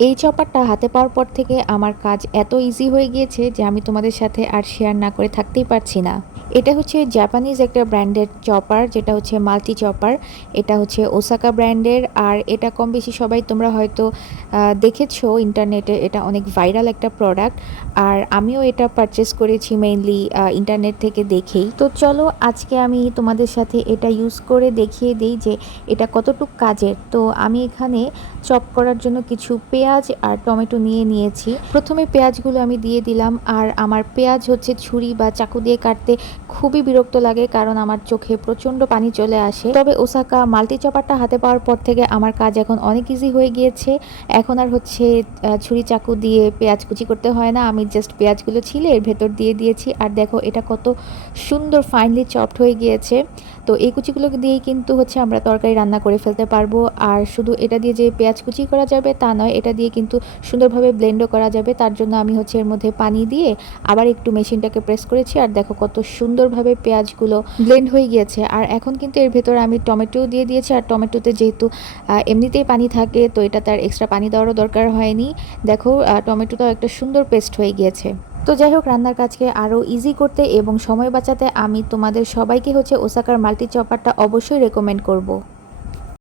এই চপারটা হাতে পাওয়ার পর থেকে আমার কাজ এত ইজি হয়ে গিয়েছে যে আমি তোমাদের সাথে আর শেয়ার না করে থাকতেই পারছি না। এটা হচ্ছে জাপানিজ একটা ব্র্যান্ডের চপার, যেটা হচ্ছে মাল্টি চপার। এটা হচ্ছে ওসাকা ব্র্যান্ডের, আর এটা কম বেশি সবাই তোমরা হয়তো দেখেছো ইন্টারনেটে। এটা অনেক ভাইরাল একটা প্রোডাক্ট, আর আমিও এটা পারচেস করেছি মেইনলি ইন্টারনেট থেকে দেখেই। তো চলো আজকে আমি তোমাদের সাথে এটা ইউজ করে দেখিয়ে দিই যে এটা কতটুক কাজের। তো আমি এখানে চপ করার জন্য কিছু পেঁয়াজ আর টমেটো নিয়েছি। প্রথমে পেঁয়াজগুলো আমি দিয়ে দিলাম, আর আমার পেঁয়াজ হচ্ছে ছুরি বা চাকু দিয়ে কাটতে খুবই বিরক্ত লাগে, কারণ আমার চোখে প্রচণ্ড পানি চলে আসে। তবে ওসাকা মাল্টি চপারটা হাতে পাওয়ার পর থেকে আমার কাজ এখন অনেক ইজি হয়ে গিয়েছে। এখন আর হচ্ছে ছুরি চাকু দিয়ে পেঁয়াজ কুচি করতে হয় না, আমি জাস্ট পেঁয়াজগুলো ছিলে এর ভেতর দিয়ে দিয়েছি। আর দেখো এটা কত সুন্দর ফাইনলি চপড হয়ে গিয়েছে। তো এই কুচিগুলোকে দিয়েই কিন্তু হচ্ছে আমরা তরকারি রান্না করে ফেলতে পারবো। আর শুধু এটা দিয়ে যে পেঁয়াজ কুচি করা যাবে তা নয়, এটা দিয়ে কিন্তু সুন্দরভাবে ব্লেন্ডও করা যাবে। তার জন্য আমি হচ্ছে এর মধ্যে পানি দিয়ে আবার একটু মেশিনটাকে প্রেস করেছি, আর দেখো কত সুন্দরভাবে পেঁয়াজগুলো ব্লেন্ড হয়ে গিয়েছে। আর এখন কিন্তু এর ভেতরে আমি টমেটো দিয়ে দিয়েছি, আর টমেটোতে যেহেতু এমনিতেই পানি থাকে, তো এটা তার এক্সট্রা পানি দেওয়ারও দরকার হয়নি। দেখো টমেটোটাও একটা সুন্দর পেস্ট হয়ে গিয়েছে। তো যাই হোক, রান্নার কাজকে আরও ইজি করতে এবং সময় বাঁচাতে আমি তোমাদের সবাইকে হচ্ছে ওসাকার মাল্টি চপারটা অবশ্যই রেকমেন্ড করব।